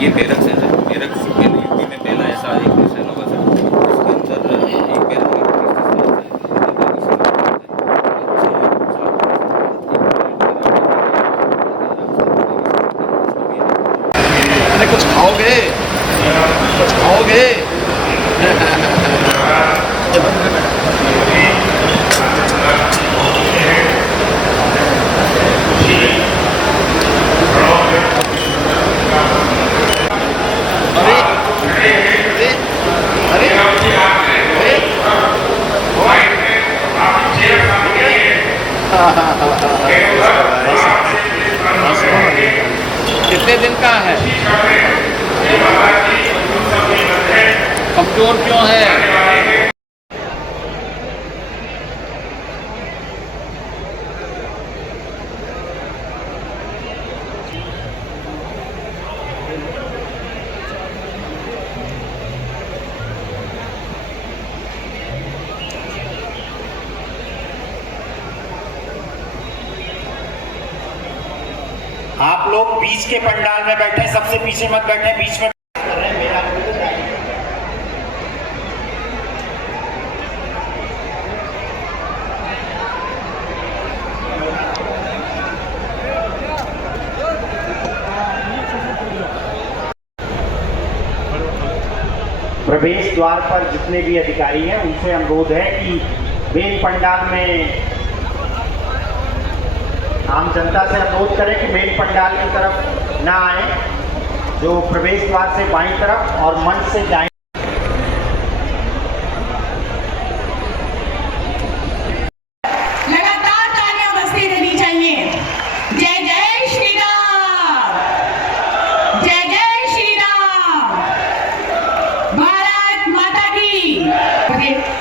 ये मेरठ से sir, Meerut UP में पहला ऐसा एक मिशन होगा सर, इसके अंदर एक बैरक में 35 कुछ खाओगे, कुछ खाओगे। कितने दिन का है? कमजोर क्यों है? आप लोग बीच के पंडाल में बैठे, सबसे पीछे मत बैठे, बीच में। प्रवेश द्वार पर जितने भी अधिकारी हैं उनसे अनुरोध है कि मेन पंडाल में आम जनता से अनुरोध करें कि मेन पंडाल की तरफ ना आए, जो प्रवेश द्वार से बाईं तरफ और मंच से जाएं। लगातार तालियां बजती रहनी चाहिए। जय जय श्री राम, जय जय श्री राम, भारत माता की।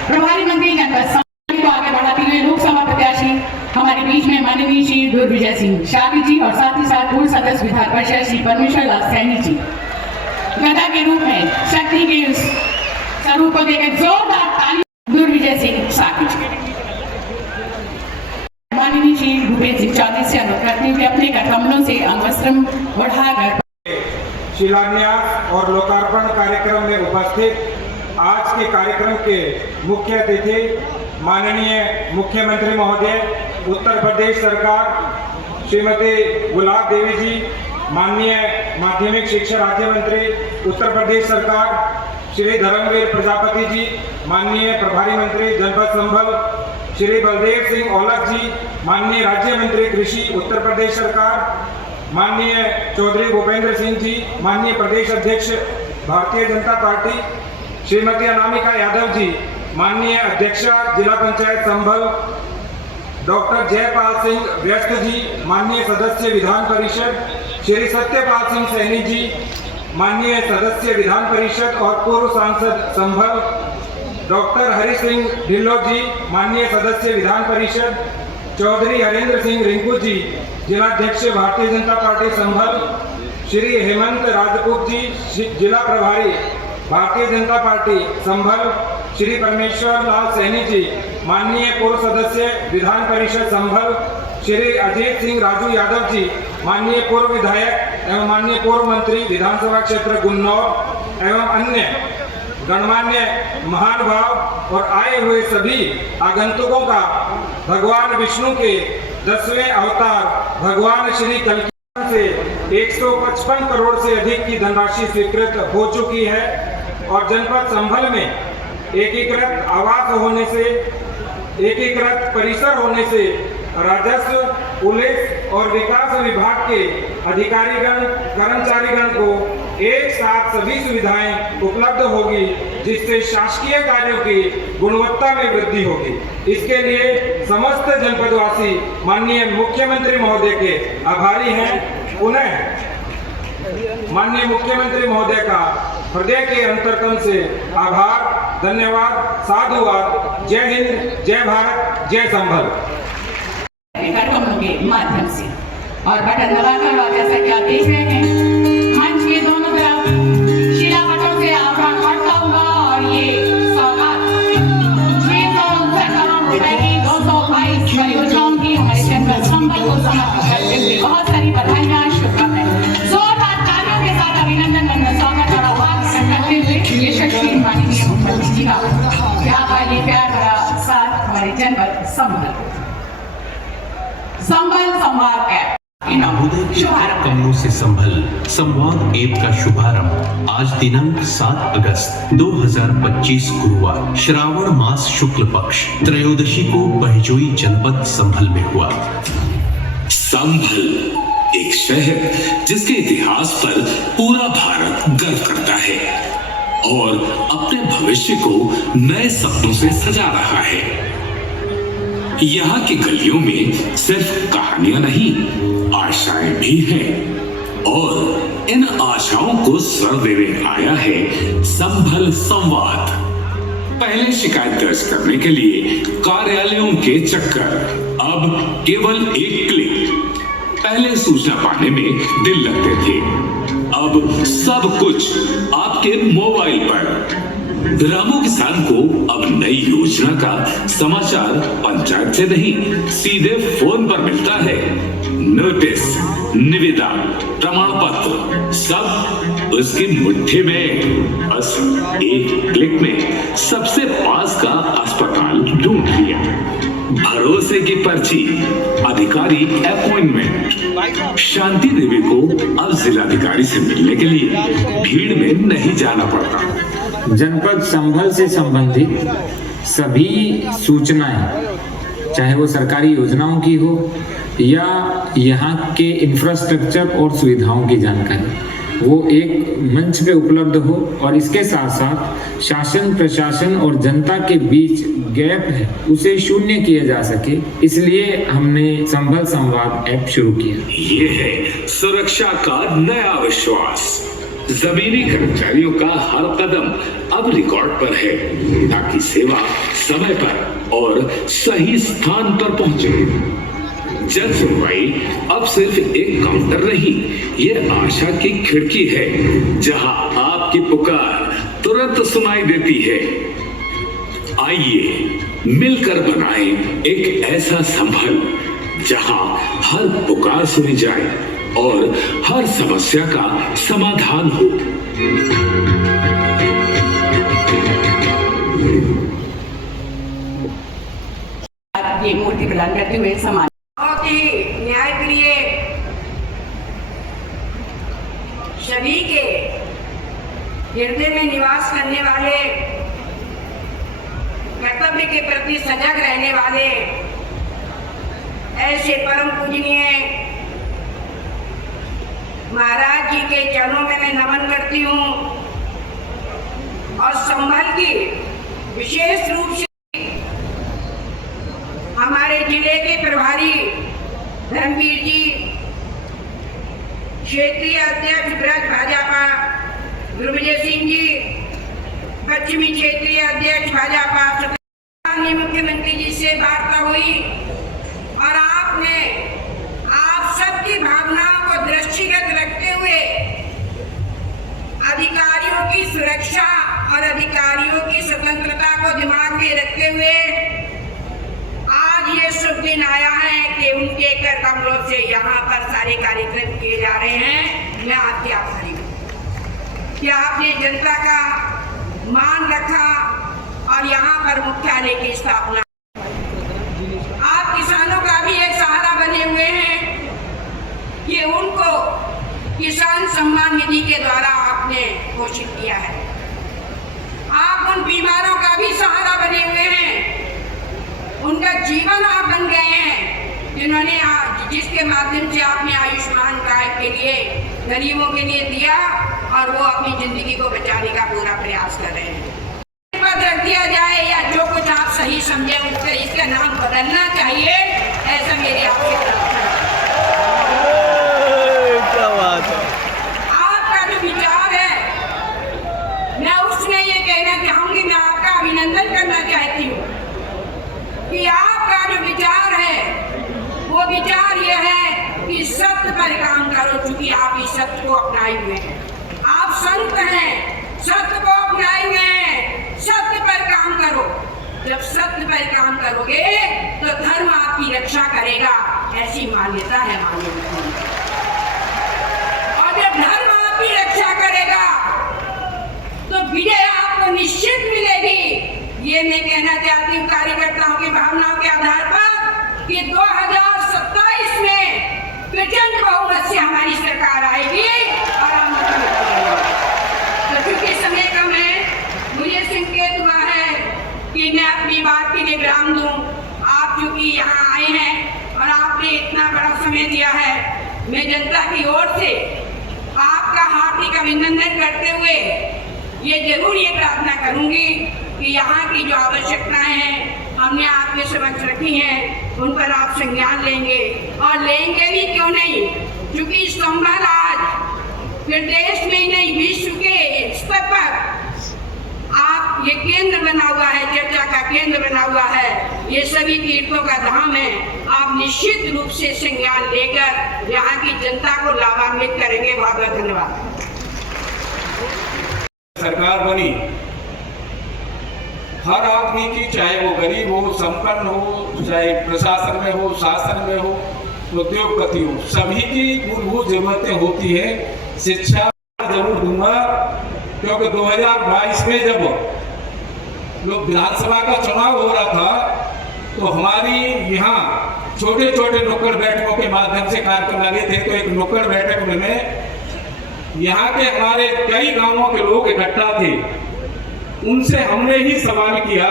प्रभारी मंत्री जनपद को आगे बढ़ाते हुए लोकसभा प्रत्याशी हमारे बीच में माननीय श्री दुर्विजय सिंह शादी जी और साथ ही साथ पूर्व सदस्य विधान परिषद श्री परमेश्वर लाल सैनी जी गदा के रूप में शक्ति के उस स्वरूप को देकर जोरदार ताली। दुर्विजय सिंह शादी जी। माननीय श्री भूपेश सिंह चौधरी से अनुरोध करते हुए अपने कमलों से अंगवस्त्रम बढ़ाकर शिलान्यास और लोकार्पण कार्यक्रम में उपस्थित आज के कार्यक्रम के मुख्य अतिथि माननीय मुख्यमंत्री महोदय उत्तर प्रदेश सरकार श्रीमती गुलाब देवी जी, माननीय माध्यमिक शिक्षा राज्य मंत्री उत्तर प्रदेश सरकार श्री धर्मवीर प्रजापति जी, माननीय प्रभारी मंत्री जनपद संभल श्री बलदेव सिंह औलख जी, माननीय राज्य मंत्री कृषि उत्तर प्रदेश सरकार माननीय चौधरी भूपेंद्र सिंह जी, माननीय प्रदेश अध्यक्ष भारतीय जनता पार्टी श्रीमती अनामिका यादव जी, माननीय अध्यक्षा जिला पंचायत संभल डॉक्टर जयपाल सिंह व्यस्त जी, माननीय सदस्य विधान परिषद श्री सत्यपाल सिंह सैनी जी, माननीय सदस्य विधान परिषद और पूर्व सांसद संभल डॉक्टर हरि सिंह ढिल्लों जी, माननीय सदस्य विधान परिषद चौधरी हरेंद्र सिंह रिंकू जी, जिलाध्यक्ष भारतीय जनता पार्टी संभल श्री हेमंत राजपूत जी, जिला प्रभारी भारतीय जनता पार्टी संभल श्री परमेश्वर लाल सैनी जी, माननीय पूर्व सदस्य विधान परिषद संभल श्री अजीत सिंह राजू यादव जी, माननीय पूर्व विधायक एवं माननीय पूर्व मंत्री विधानसभा क्षेत्र गुन्नौर एवं अन्य गणमान्य महानुभाव और आए हुए सभी आगंतुकों का भगवान विष्णु के 10वें अवतार भगवान श्री कल्की से 155 करोड़ से अधिक की धनराशि स्वीकृत हो चुकी है और जनपद संभल में एकीकृत आवास होने से, एकीकृत परिसर होने से राजस्व, पुलिस और विकास विभाग के अधिकारीगण कर्मचारीगण को एक साथ सभी सुविधाएं उपलब्ध होगी, जिससे शासकीय कार्यों की गुणवत्ता में वृद्धि होगी। इसके लिए समस्त जनपदवासी माननीय मुख्यमंत्री महोदय के आभारी हैं। पुनः माननीय मुख्यमंत्री महोदय का हृदय के अंतरतम से आभार, धन्यवाद, साधुवाद। जय हिंद, जय भारत, जय संभल। कार्यक्रमों के माध्यम से और बटन दबाकर और जैसा कि आप देख रहे हैं मंच के दोनों तरफ शिलापटों से आवरण बढ़ता होगा और ये सौगात 659 करोड़ रुपए की 222 परियोजनाओं की हमारे जनपद संभल को समर्पित करते हुए बहुत सारी बधाइयां, शुभकामनाएं, जोरदार तालियों के साथ अभिनंदन। जनपद संभल। संभल संवाद ऐप नवोदय के कमरों से संभल संवाद ऐप का शुभारंभ आज दिनांक 7 अगस्त 2025 गुरुवार श्रावण मास शुक्ल पक्ष त्रयोदशी को बहजोई जनपद संभल में हुआ। संभल एक शहर जिसके इतिहास पर पूरा भारत गर्व करता है और अपने भविष्य को नए सपनों से सजा रहा है। यहाँ की गलियों में सिर्फ कहानियां नहीं, आशाएं भी हैं और इन आशाओं को स्वर देने आया है संभल संवाद। पहले शिकायत दर्ज करने के लिए कार्यालयों के चक्कर, अब केवल एक क्लिक। पहले सूचना पाने में दिन लगते थे, अब सब कुछ आपके मोबाइल पर। ग्रामीण किसान को अब नई योजना का समाचार पंचायत से नहीं सीधे फोन पर मिलता है। नोटिस, निविदा, प्रमाण पत्र सब उसकी मुट्ठी में। बस एक क्लिक में सबसे पास का अस्पताल ढूंढ लिया। भरोसे की पर्ची, अधिकारी अपॉइंटमेंट। शांति देवी को अब जिलाधिकारी से मिलने के लिए भीड़ में नहीं जाना पड़ता। जनपद संभल से संबंधित सभी सूचनाएं, चाहे वो सरकारी योजनाओं की हो या यहाँ के इंफ्रास्ट्रक्चर और सुविधाओं की जानकारी, वो एक मंच पे उपलब्ध हो और इसके साथ साथ शासन प्रशासन और जनता के बीच गैप है उसे शून्य किया जा सके, इसलिए हमने संभल संवाद ऐप शुरू किया। ये है सुरक्षा का नया विश्वास। जमीनी कर्मचारियों का हर कदम अब रिकॉर्ड पर है ताकि सेवा समय पर और सही स्थान पर पहुंचे। जन सुनवाई अब सिर्फ एक काउंटर नहीं, ये आशा की खिड़की है जहां आपकी पुकार तुरंत सुनाई देती है। आइए मिलकर बनाएं एक ऐसा संभल जहां हर पुकार सुनी जाए और हर समस्या का समाधान हो। ये मूर्ति प्रदान करते हुए समान न्याय प्रिय सभी के हृदय में निवास करने वाले, कर्तव्य के प्रति सजग रहने वाले ऐसे परम पूजनीय महाराज जी के चरणों में मैं नमन करती हूँ और संभल की विशेष रूप से हमारे जिले के प्रभारी धर्मवीर जी, क्षेत्रीय अध्यक्ष ब्रज भाजपा ध्रुवजय सिंह जी, पश्चिमी क्षेत्रीय अध्यक्ष भाजपा माननीय मुख्यमंत्री जी से वार्ता हुई और आपने आप सबकी भावनाओं को दृष्टिगत रखते हुए अधिकारियों की सुरक्षा और अधिकारियों की स्वतंत्रता को दिमाग में रखते हुए आज ये शुभ दिन आया है कि उनके कर कमलों से यहाँ पर सारे कार्यक्रम किए जा रहे हैं। मैं आपकी आभारी हूँ कि आपने जनता का मान रखा और यहाँ पर मुख्यालय की स्थापना। आप किसानों का भी एक सहारा बने हुए हैं कि उनको किसान सम्मान निधि के द्वारा आपने घोषित किया है। आप उन बीमारों का भी सहारा बने हुए हैं, उनका जीवन आप बन गए हैं जिन्होंने जिसके माध्यम से आपने आयुष्मान कार्ड के लिए गरीबों के लिए दिया और वो अपनी जिंदगी को बचाने का पूरा प्रयास कर रहे हैं। पद रख दिया जाए या जो कुछ आप सही समझे उससे इसका नाम बदलना चाहिए, ऐसा मेरी आपसे प्रार्थना है। क्या बात है। आपका जो विचार है मैं उसमें ये कहना चाहूंगी, मैं आपका अभिनंदन करना चाहती हूँ कि आपका जो विचार है वो विचार ये है कि सत्य पर काम करो, क्योंकि आप इस सत्य को अपनाए हुए हैं। आप संत हैं, सत्य को अपनाए हुए हैं, सत्य पर काम करो। जब सत्य पर काम करोगे तो धर्म आपकी रक्षा करेगा, ऐसी मान्यता है माननीय मुख्यमंत्री। और जब धर्म आपकी रक्षा करेगा तो विजय आपको निश्चित मिलेगी। ये मैं कहना चाहती हूँ कार्यकर्ताओं की भावनाओं के मैं जनता की ओर से आपका हार्दिक अभिनंदन करते हुए ये जरूर ये प्रार्थना करूंगी कि यहाँ की जो आवश्यकताएं हैं हमने आपके समक्ष रखी हैं, उन पर आप संज्ञान लेंगे, और लेंगे भी क्यों नहीं, क्योंकि संभल आज प्रदेश में ही नहीं विश्व के स्तर पर आप ये केंद्र बना हुआ है, चर्चा का केंद्र बना हुआ है, ये सभी तीर्थों का धाम है। आप निश्चित रूप से संज्ञान लेकर यहाँ की जनता को लाभान्वित करेंगे। बहुत बहुत धन्यवाद। सरकार बनी, हर आदमी की, चाहे वो गरीब हो, संपन्न हो, चाहे प्रशासन में हो, शासन में हो, उद्योगपति हो, सभी की मूलभूत जरूरतें होती है। शिक्षा जरूर दूंगा, क्योंकि 2022 में जब लोग विधानसभा का चुनाव हो रहा था तो हमारी यहाँ छोटे छोटे नुक्कड़ बैठकों के माध्यम से कार्यक्रम लगे थे। तो एक नुक्कड़ बैठक में यहाँ के हमारे कई गांवों के लोग इकट्ठा थे, उनसे हमने ही सवाल किया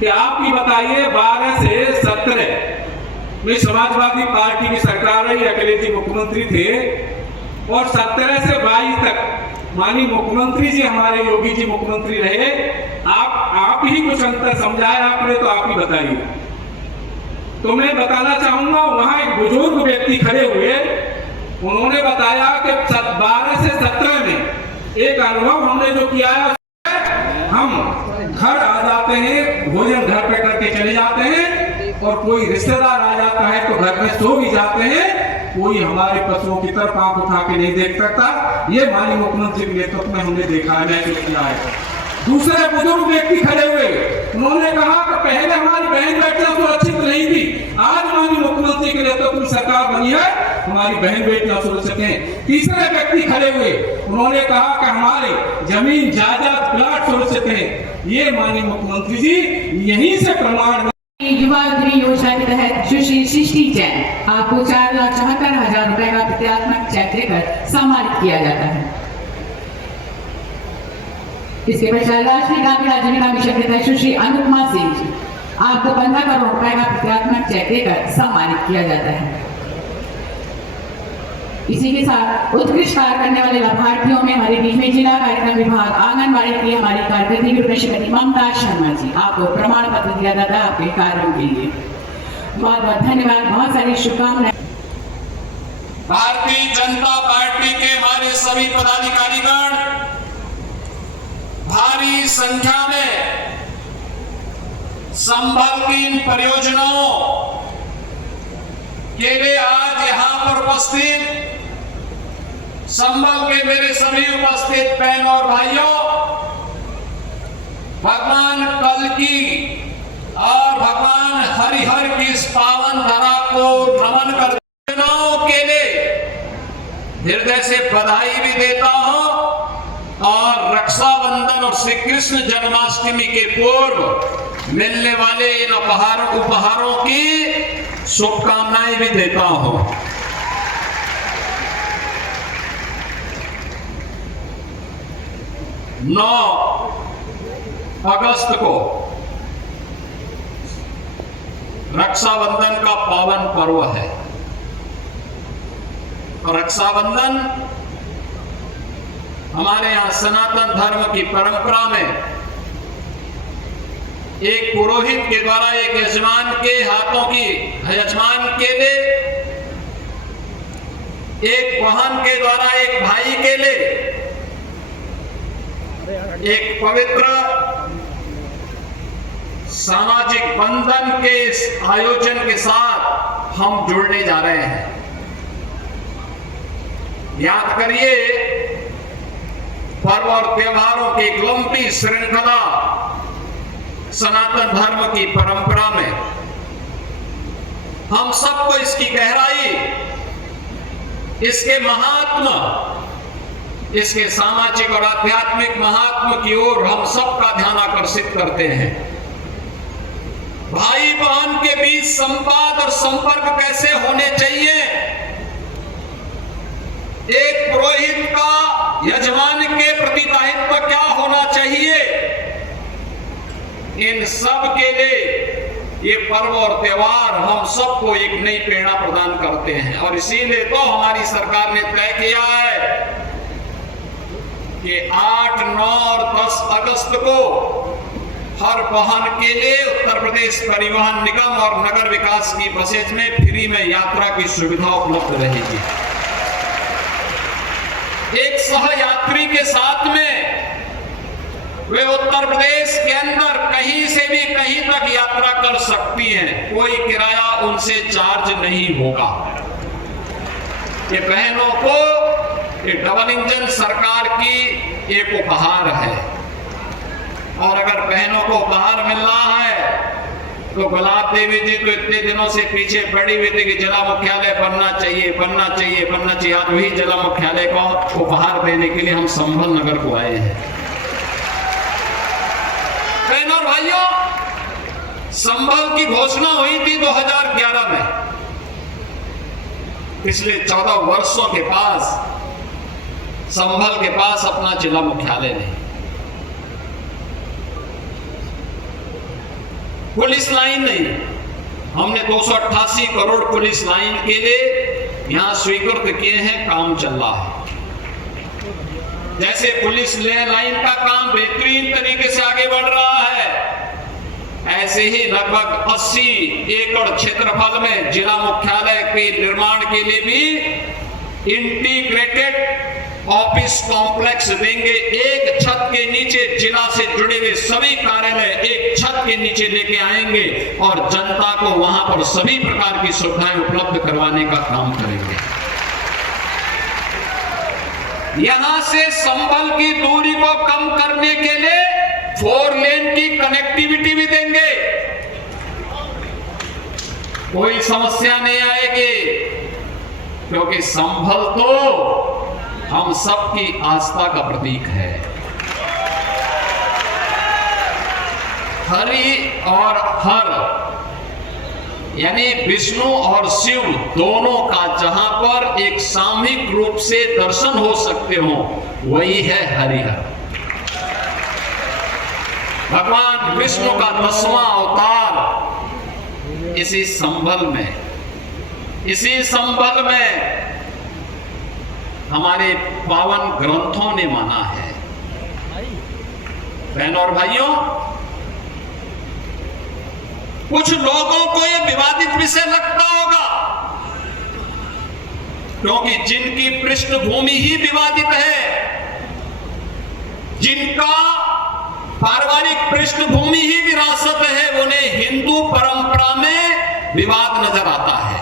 कि आप ही बताइए 12 से 17 में समाजवादी पार्टी की सरकार रही, अखिलेश जी मुख्यमंत्री थे, और 17 से 22 तक माननीय मुख्यमंत्री जी हमारे योगी जी मुख्यमंत्री रहे। आप ही कुछ अंतर समझाया आपने, तो आप ही बताइए। तो मैं बताना चाहूंगा, वहां एक बुजुर्ग व्यक्ति खड़े हुए, उन्होंने बताया कि 12 से 17 में एक अनुभव हमने जो किया है, हम घर आ जाते हैं, भोजन घर पे करके चले जाते हैं, और कोई रिश्तेदार आ जाता है तो घर में सो भी जाते हैं, कोई हमारे पशुओं की तरफ आंख उठा के नहीं देख सकता। ये माननीय मुख्यमंत्री के नेतृत्व में हमने देखा है, महसूस किया है। दूसरे बुजुर्ग व्यक्ति खड़े हुए, उन्होंने कहा कि पहले हमारी बहन बेटियां सुरक्षित नहीं थी, आज माननीय मुख्यमंत्री के नेतृत्व में सरकार बनी है, हमारी बहन बेटियां सुरक्षित हैं। तीसरे व्यक्ति खड़े हुए, उन्होंने कहा कि हमारे जमीन जायदाद प्लाट सुरक्षित हैं। ये माननीय मुख्यमंत्री जी यहीं से प्रमाण। युवा गृह योजना के तहत सुश्री सृष्टि जैन आपको 4,74,000 रुपए का प्रत्यात्मक चेक देकर सम्मानित किया जाता है। इसके पश्चात राष्ट्रीय ग्रामीण आजीविका मिशन के तहत सुश्री अनुपमा सिंह जी आपको 15 करोड़ रुपए का प्रत्यात्मक चेक देकर सम्मानित किया जाता है। इसी के साथ उत्कृष्ट कार्य करने वाले लाभार्थियों में हमारे बीच में जिला कार्यक्रम विभाग आंगनबाड़ी की हमारी कार्यकर्त्री ग्रुप में श्रीमती ममता शर्मा जी आपको प्रमाण पत्र दिया जाता है आपके कार्यक्रम के लिए। बहुत बहुत धन्यवाद, बहुत सारी शुभकामनाएं। भारतीय जनता पार्टी के हमारे सभी पदाधिकारीगण भारी संख्या में संभल की इन परियोजनाओं के लिए आज यहां पर उपस्थित संभल के मेरे सभी उपस्थित बहनों और भाइयों, भगवान कल्की और भगवान हरिहर की इस पावन धरा को नमन कर के लिए हृदय से बधाई भी देता हूं, और रक्षाबंधन और श्री कृष्ण जन्माष्टमी के पूर्व मिलने वाले इन उपहारों की शुभकामनाएं भी देता हूं। 9 अगस्त को रक्षाबंधन का पावन पर्व है। रक्षाबंधन हमारे यहां सनातन धर्म की परंपरा में एक पुरोहित के द्वारा एक यजमान के हाथों की यजमान के लिए, एक बहन के द्वारा एक भाई के लिए एक पवित्र सामाजिक बंधन के इस आयोजन के साथ हम जुड़ने जा रहे हैं। याद करिए, पर्व और त्योहारों की एक लंबी श्रृंखला सनातन धर्म की परंपरा में हम सबको इसकी गहराई, इसके महात्मा, इसके सामाजिक और आध्यात्मिक महात्मा की ओर हम सबका ध्यान आकर्षित करते हैं। भाई बहन के बीच संवाद और संपर्क कैसे होने चाहिए, एक पुरोहित का यजमान के प्रति दायित्व क्या होना चाहिए, इन सब के लिए ये पर्व और त्योहार हम सबको एक नई प्रेरणा प्रदान करते हैं और इसीलिए तो हमारी सरकार ने तय किया है कि 8, 9 और 10 अगस्त को हर वाहन के लिए उत्तर प्रदेश परिवहन निगम और नगर विकास की बसेज में फ्री में यात्रा की सुविधा उपलब्ध रहेगी। एक सहयात्री के साथ में वे उत्तर प्रदेश के अंदर कहीं से भी कहीं तक यात्रा कर सकती हैं, कोई किराया उनसे चार्ज नहीं होगा। ये बहनों को ये डबल इंजन सरकार की एक उपहार है और अगर बहनों को उपहार मिल रहा है तो गुलाब देवी जी तो इतने दिनों से पीछे पड़ी हुई थी कि जिला मुख्यालय बनना चाहिए, बनना चाहिए, बनना चाहिए। आज वही जिला मुख्यालय को उपहार देने के लिए हम संभल नगर को आए हैं। बहनों और भाइयों, संभल की घोषणा हुई थी 2011 में। पिछले 14 वर्षों के पास संभल के पास अपना जिला मुख्यालय नहीं, पुलिस लाइन नहीं। हमने 288 करोड़ पुलिस लाइन के लिए यहां स्वीकृत किए हैं, काम चल रहा है। जैसे पुलिस लाइन का काम बेहतरीन तरीके से आगे बढ़ रहा है, ऐसे ही लगभग 80 एकड़ क्षेत्रफल में जिला मुख्यालय के निर्माण के लिए भी इंटीग्रेटेड ऑफिस कॉम्प्लेक्स देंगे। एक छत के नीचे जिला से जुड़े हुए सभी कार्यालय एक छत के नीचे लेके आएंगे और जनता को वहां पर सभी प्रकार की सुविधाएं उपलब्ध करवाने का काम करेंगे। यहां से संभल की दूरी को कम करने के लिए 4 लेन की कनेक्टिविटी भी देंगे। कोई समस्या नहीं आएगी क्योंकि संभल तो हम सबकी आस्था का प्रतीक है। हरि और हर यानी विष्णु और शिव दोनों का जहां पर एक सामूहिक रूप से दर्शन हो सकते हो, वही है हरिहर। भगवान विष्णु का 10वां अवतार इसी संभल में हमारे पावन ग्रंथों ने माना है। बहनों और भाइयों, कुछ लोगों को यह विवादित विषय लगता होगा क्योंकि जिनकी पृष्ठभूमि ही विवादित है, जिनका पारिवारिक पृष्ठभूमि ही विरासत है, उन्हें हिंदू परंपरा में विवाद नजर आता है।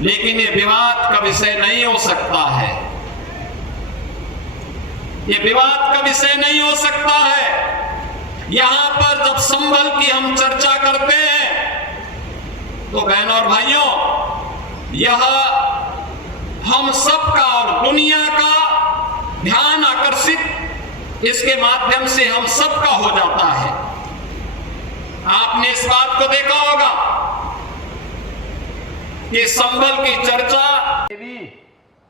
लेकिन ये विवाद का विषय नहीं हो सकता है, ये विवाद का विषय नहीं हो सकता है। यहां पर जब संभल की हम चर्चा करते हैं तो बहनों और भाइयों, यह हम सबका और दुनिया का ध्यान आकर्षित इसके माध्यम से हम सबका हो जाता है। आपने इस बात को देखा होगा कि संभल की चर्चा देवी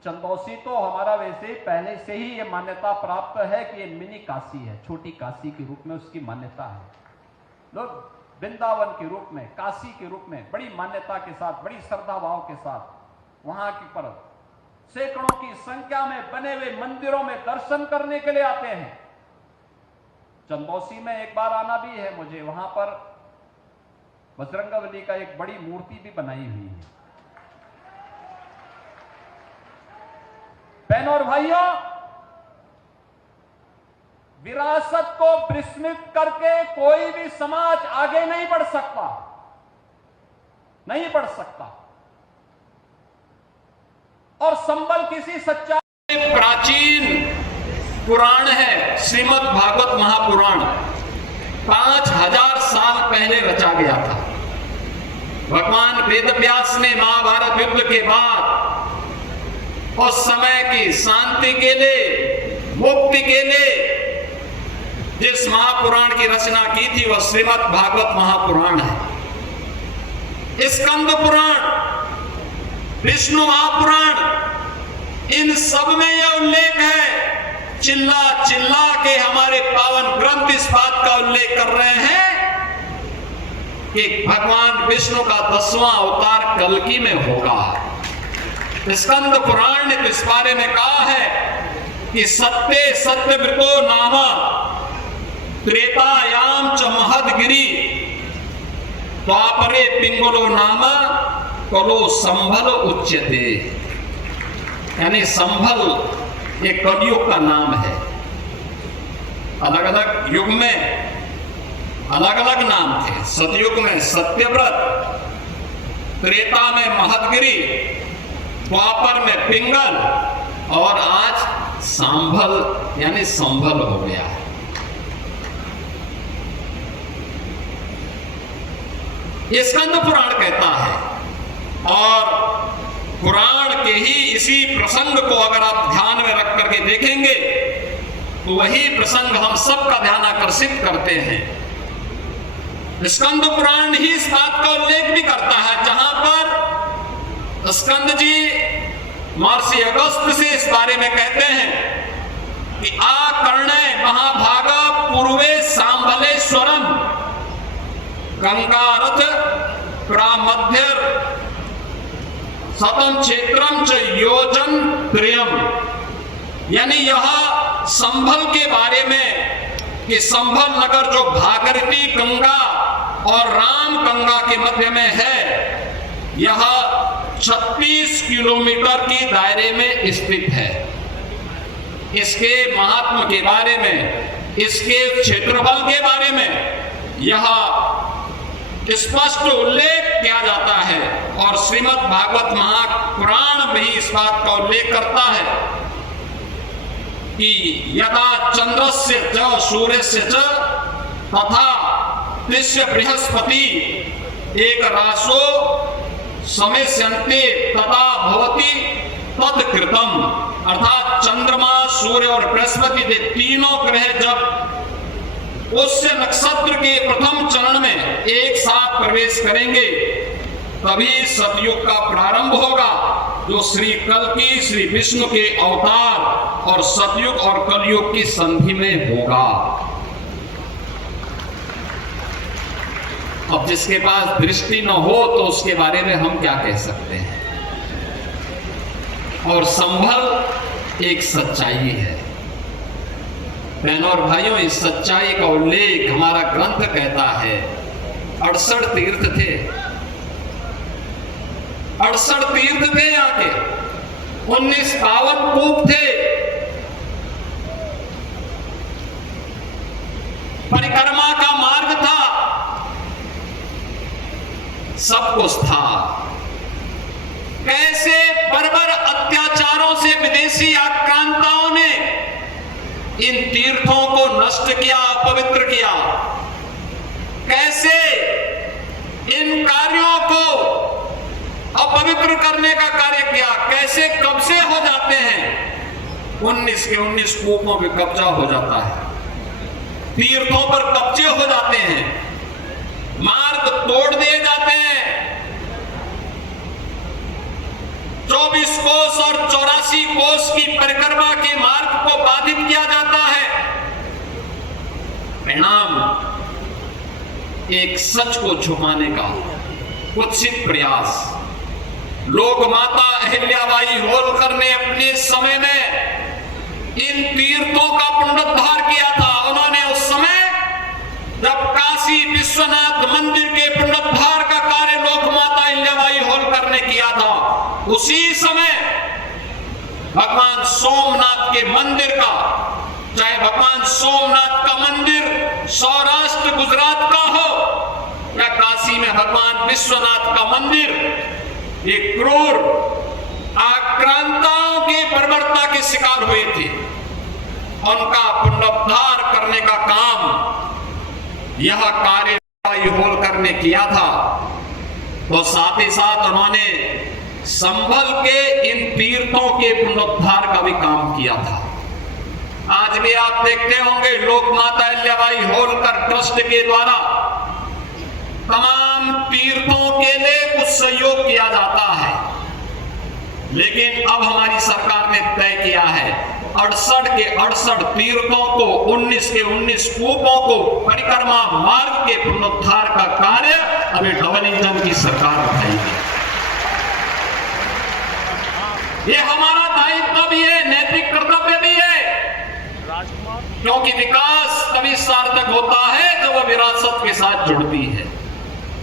चंदौसी तो हमारा वैसे पहले से ही ये मान्यता प्राप्त है कि ये मिनी काशी है, छोटी काशी के रूप में उसकी मान्यता है। लोग वृंदावन के रूप में, काशी के रूप में बड़ी मान्यता के साथ, बड़ी श्रद्धा भाव के साथ वहां की पर सैकड़ों की संख्या में बने हुए मंदिरों में दर्शन करने के लिए आते हैं। चंदौसी में एक बार आना भी है मुझे, वहां पर बजरंगबली का एक बड़ी मूर्ति भी बनाई हुई है। बहनों और भाइयों, विरासत को विस्मृत करके कोई भी समाज आगे नहीं बढ़ सकता, नहीं बढ़ सकता। और संभल किसी सच्चाई प्राचीन पुराण है, श्रीमद् भागवत महापुराण 5000 साल पहले रचा गया था। भगवान वेदव्यास ने महाभारत युद्ध के बाद उस समय की शांति के लिए, मुक्ति के लिए जिस महापुराण की रचना की थी वह श्रीमद् भागवत महापुराण है। स्कंद पुराण, विष्णु महापुराण, इन सब में यह उल्लेख है। चिल्ला चिल्ला के हमारे पावन ग्रंथ इस बात का उल्लेख कर रहे हैं कि भगवान विष्णु का 10वां अवतार कल्कि में होगा। स्कंद पुराण ने इस बारे में कहा है कि सत्य सत्यव्रतो नाम त्रेतायाम च महदगिरी द्वापरे पिंगलो नाम कलो संभल उच्यते। यानी संभल ये कलयुग का नाम है। अलग अलग युग में अलग अलग नाम थे। सतयुग में सत्यव्रत, त्रेता में महदगिरी, द्वापर में पिंगल और आज संभल यानी संभल हो गया है। ये स्कंद पुराण कहता है और पुराण के ही इसी प्रसंग को अगर आप ध्यान में रख करके देखेंगे तो वही प्रसंग हम सबका ध्यान आकर्षित करते हैं। स्कंद पुराण ही इस बात का उल्लेख भी करता है, जहां पर स्कंद जी महर्षि अगस्त्य से इस बारे में कहते हैं कि आकर्णय महाभागा पूर्वे सांबलेश्वरम गंगारथ प्रामध्य सतम क्षेत्रम च योजन प्रियम। यानी यह संभल के बारे में कि संभल नगर जो भागीरथी गंगा और राम गंगा के मध्य में है, यह 36 किलोमीटर की दायरे में स्थित है। इसके महात्म के बारे में, इसके क्षेत्रफल के बारे में यह स्पष्ट उल्लेख किया जाता है और श्रीमद् भागवत महापुराण भी इस बात का उल्लेख करता है कि यदा चंद्रस्य च सूर्यस्य च तथा तिस्य बृहस्पति एक राशो समेस्यन्ते तथा भवति तत्कृतम। अर्थात चंद्रमा, सूर्य और बृहस्पति के तीनों ग्रह जब उस नक्षत्र के प्रथम चरण में एक साथ प्रवेश करेंगे तभी सतयुग का प्रारंभ होगा, जो श्री कल्कि श्री विष्णु के अवतार और सतयुग और कलयुग की संधि में होगा। अब जिसके पास दृष्टि न हो तो उसके बारे में हम क्या कह सकते हैं। और संभल एक सच्चाई है। बहनों और भाइयों, इस सच्चाई का उल्लेख हमारा ग्रंथ कहता है। 68 तीर्थ थे, 68 तीर्थ थे यहाँ के, 19 पावन कूप थे, परिक्रमा का मार्ग था, सब कुछ था। कैसे बर्बर अत्याचारों से विदेशी आक्रांताओं ने इन तीर्थों को नष्ट किया, अपवित्र किया, कैसे इन कार्यों को अपवित्र करने का कार्य किया, कैसे कब्जे हो जाते हैं। 19 के 19 कूपों पे कब्जा हो जाता है, तीर्थों पर कब्जे हो जाते हैं, मार्ग तोड़ दिए जाते हैं। 24 कोस और 84 कोस की परिक्रमा के मार्ग को बाधित किया जाता है। परिणाम एक सच को छुपाने का कुत्सित प्रयास। लोक माता अहिल्याबाई होलकर ने अपने समय में इन तीर्थों का पुनरुद्धार किया था। उन्होंने उस समय जब काशी विश्वनाथ मंदिर के पुनरुद्धार का कार्य लोक माता अहिल्याबाई होलकर ने किया था, उसी समय भगवान सोमनाथ के मंदिर का, चाहे भगवान सोमनाथ का मंदिर सौराष्ट्र गुजरात का हो या काशी में भगवान विश्वनाथ का मंदिर, ये क्रूर आक्रांताओं की बर्बरता के शिकार हुए थे। उनका पुनरुद्धार करने का काम यह कार्य होलकर ने किया था। तो साथ ही साथ उन्होंने संभल के इन तीर्थों के पुनरुद्धार का भी काम किया था। आज भी आप देखते होंगे लोक माता अहिल्याबाई होलकर ट्रस्ट के द्वारा तमाम तीर्थों के लिए कुछ सहयोग किया जाता है, लेकिन अब हमारी सरकार ने तय किया है 68 के 68 तीर्थों को, 19 के 19 कूपों को, परिक्रमा मार्ग के पुनरुद्धार का कार्य अभी डबल इंजन की सरकार उठाएगी। ये हमारा दायित्व भी है, नैतिक कर्तव्य भी है, क्योंकि विकास तभी सार्थक होता है जब वह विरासत के साथ जुड़ती है।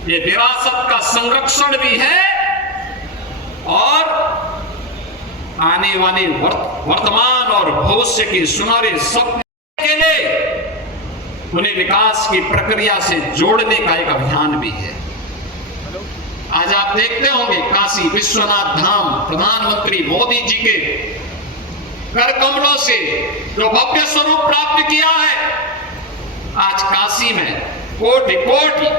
ये विरासत का संरक्षण भी है और आने वाले वर्तमान और भविष्य के सुनहरे सपने के लिए उन्हें विकास की प्रक्रिया से जोड़ने का एक अभियान भी है। आज आप देखते होंगे काशी विश्वनाथ धाम प्रधानमंत्री मोदी जी के कर कमलों से जो भव्य स्वरूप प्राप्त किया है, आज काशी में कोटि कोटि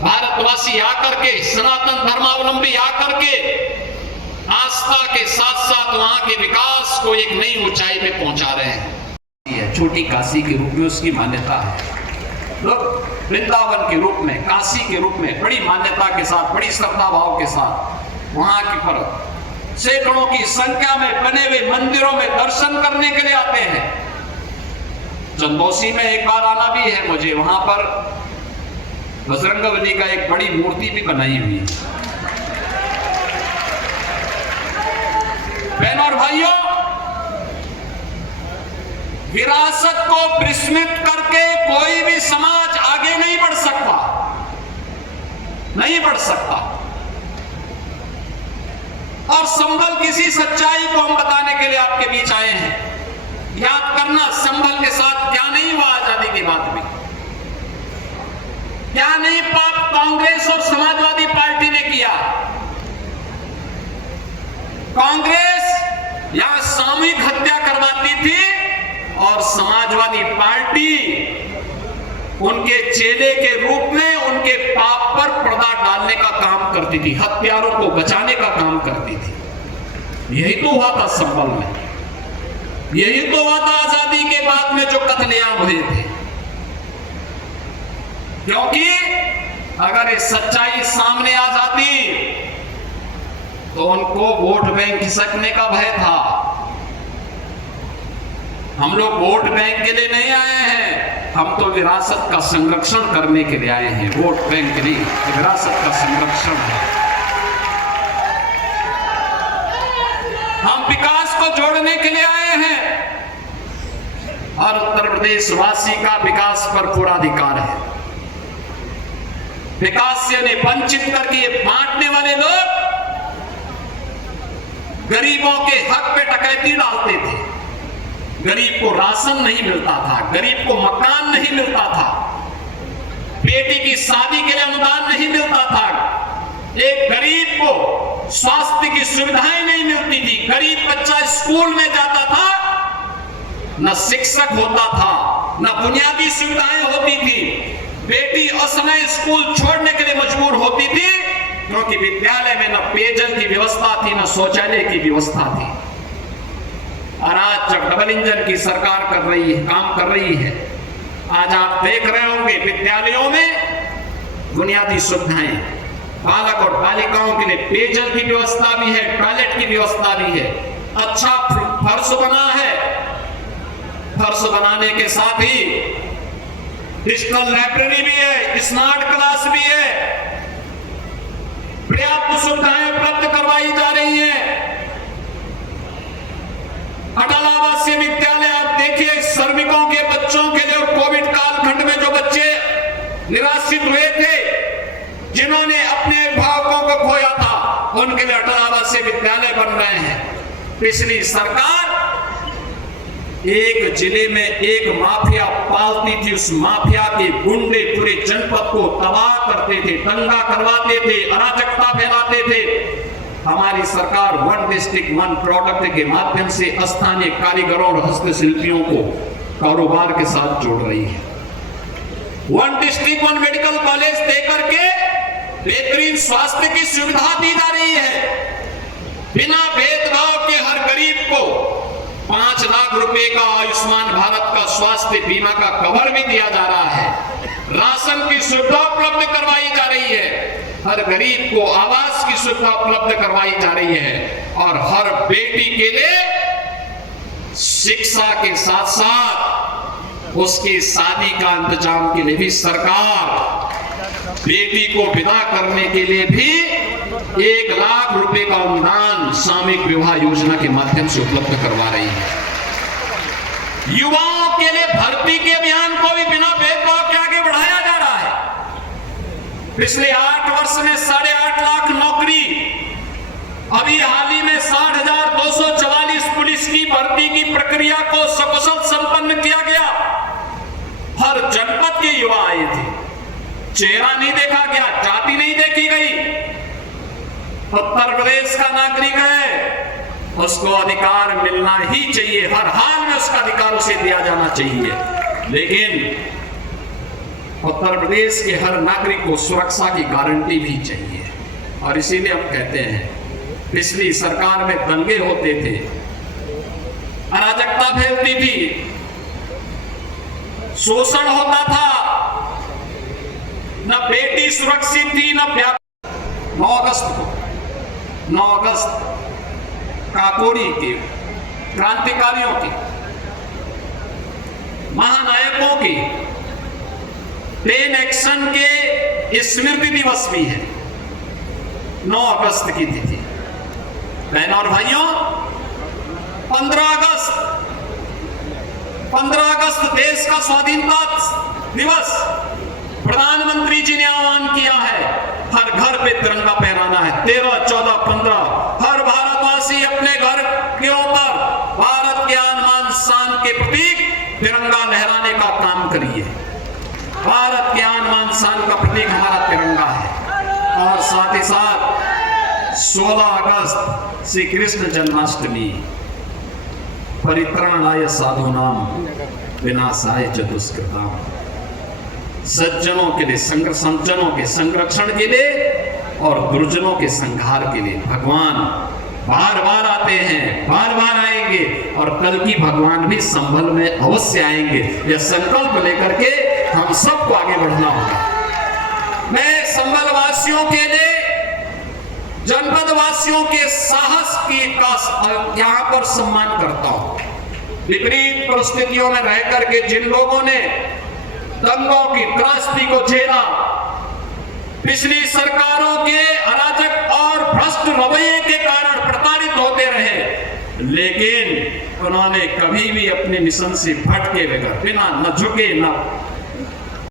भारतवासी आकर के, सनातन धर्मावलंबी आकर के आस्था के साथ साथ वहां के विकास को एक नई ऊंचाई पे पहुंचा रहे हैं। छोटी काशी के रूप में उसकी मान्यता है। लोग वृंदावन के रूप में, काशी के रूप में बड़ी मान्यता के साथ, बड़ी श्रद्धा भाव के साथ वहां की पर सैकड़ों की संख्या में बने हुए मंदिरों में दर्शन करने के लिए आते हैं। चंदौसी में एक बार आना भी है मुझे, वहां पर बजरंगबली का एक बड़ी मूर्ति भी बनाई हुई है। बहनों और भाइयों, विरासत को विस्मृत करके कोई भी समाज आगे नहीं बढ़ सकता, नहीं बढ़ सकता। और संभल किसी सच्चाई को हम बताने के लिए आपके बीच आए हैं। याद करना, संभल के साथ क्या नहीं हुआ आजादी के बाद में, क्या नहीं पाप कांग्रेस और समाजवादी पार्टी ने किया। कांग्रेस यहां सामूहिक हत्या करवाती थी और समाजवादी पार्टी उनके चेले के रूप में उनके पाप पर पर्दा डालने का काम करती थी, हत्यारों को बचाने का काम करती थी। यही तो हुआ था संभल में, यही तो हुआ था आजादी के बाद में जो कत्लेआम हुए थे। क्योंकि अगर ये सच्चाई सामने आ जाती तो उनको वोट बैंक खिसकने का भय था। हम लोग वोट बैंक के लिए नहीं आए हैं, हम तो विरासत का संरक्षण करने के लिए आए हैं। वोट बैंक नहीं, विरासत का संरक्षण है। हम विकास को जोड़ने के लिए आए हैं और उत्तर प्रदेश वासी का विकास पर पूरा अधिकार है। विकास से वंचित करके ये बांटने वाले लोग गरीबों के हक पे डकैती डालते थे। गरीब को राशन नहीं मिलता था, गरीब को मकान नहीं मिलता था, बेटी की शादी के लिए अनुदान नहीं मिलता था, एक गरीब को स्वास्थ्य की सुविधाएं नहीं मिलती थी, गरीब बच्चा स्कूल में जाता था, न शिक्षक होता था, न बुनियादी सुविधाएं होती थी, बेटी असमय स्कूल छोड़ने के लिए मजबूर होती थी क्योंकि विद्यालय में न पेयजल की व्यवस्था थी, न शौचालय की व्यवस्था थी। और आज जब डबल इंजन की सरकार कर रही है, काम कर रही है, आज आप देख रहे होंगे विद्यालयों में बुनियादी सुविधाएं, बालक और बालिकाओं के लिए पेयजल की व्यवस्था भी है, टॉयलेट की व्यवस्था भी है, अच्छा फर्श बना है। फर्श बनाने के साथ ही डिजिटल लाइब्रेरी भी है, स्मार्ट क्लास भी है, पर्याप्त सुविधाएं उपलब्ध करवाई जा रही हैं। अटल आवासीय विद्यालय आप देखिए, श्रमिकों के बच्चों के लिए कोविड कालखंड में जो बच्चे निराश्रित हुए थे, जिन्होंने अपने अभिभावकों को खोया था, उनके लिए अटल आवासीय विद्यालय बन रहे हैं। पिछली सरकार एक जिले में एक माफिया पालती थी, उस माफिया के गुंडे पूरे जनपद को तबाह करते थे, दंगा करवाते थे, अराजकता फैलाते थे। हमारी सरकार वन डिस्ट्रिक्ट वन प्रोडक्ट के माध्यम से स्थानीय कारीगरों और हस्तशिल्पियों को कारोबार के साथ जोड़ रही है। One district one medical college देकर के बेहतरीन स्वास्थ्य की सुविधा दी जा रही है। बिना भेदभाव के हर गरीब को 5 लाख रुपए का आयुष्मान भारत का स्वास्थ्य बीमा का कवर भी दिया जा रहा है। राशन की सुविधा उपलब्ध करवाई जा रही है, हर गरीब को आवास की सुविधा उपलब्ध करवाई जा रही है और हर बेटी के लिए शिक्षा के साथ साथ उसकी शादी का इंतजाम के लिए भी सरकार बेटी को विदा करने के लिए भी 1 लाख रुपए का अनुदान सामूहिक विवाह योजना के माध्यम से उपलब्ध करवा रही है। युवाओं के लिए भर्ती के अभियान को भी बिना भेदभाव के आगे बढ़ाया जा रहा है। पिछले 8 वर्ष में 8.5 लाख नौकरी, अभी हाल ही में 60,244 पुलिस की भर्ती की प्रक्रिया को सकुशल संपन्न किया गया। हर जनपद के युवा आए थे, चेहरा नहीं देखा गया, जाति नहीं देखी गई। उत्तर प्रदेश का नागरिक है, उसको अधिकार मिलना ही चाहिए, हर हाल में उसका अधिकार उसे दिया जाना चाहिए। लेकिन उत्तर प्रदेश के हर नागरिक को सुरक्षा की गारंटी भी चाहिए। और इसीलिए हम कहते हैं, पिछली सरकार में दंगे होते थे, अराजकता फैलती थी, शोषण होता था, न बेटी सुरक्षित थी न 9 अगस्त काकोरी के क्रांतिकारियों की, महानायकों की 10 एक्शन के स्मृति दिवस भी है, 9 अगस्त की तिथि। बहनों और भाइयों, 15 अगस्त देश का स्वाधीनता दिवस, प्रधानमंत्री जी ने आह्वान किया है हर घर पे तिरंगा फहराना है। 13, 14, 15 हर भारतवासी अपने घर के ऊपर भारत के आन शान के प्रतीक तिरंगा लहराने का काम करिए। भारत के आन शान का प्रतीक हमारा तिरंगा है। और साथ ही साथ 16 अगस्त श्री कृष्ण जन्माष्टमी, परित्राणाय साधूनाम विनाशाय च दुष्कृताम, सज्जनों के लिए संतजनों के संरक्षण के लिए और दुर्जनों के संहार के लिए भगवान बार बार आते हैं, बार बार आएंगे और कल की भगवान भी संभल में अवश्य आएंगे। यह संकल्प लेकर के हम सबको आगे बढ़ना होगा। मैं संभल वासियों के लिए, जनपद वासियों के साहस की यहाँ पर सम्मान करता हूं। विपरीत परिस्थितियों में रह करके जिन लोगों ने दंगों की त्रासदी को झेला, पिछली सरकारों के अराजक और भ्रष्ट रवैये के कारण प्रताड़ित होते रहे, लेकिन उन्होंने कभी भी अपने मिशन से भटके बगैर, बिना न झुके न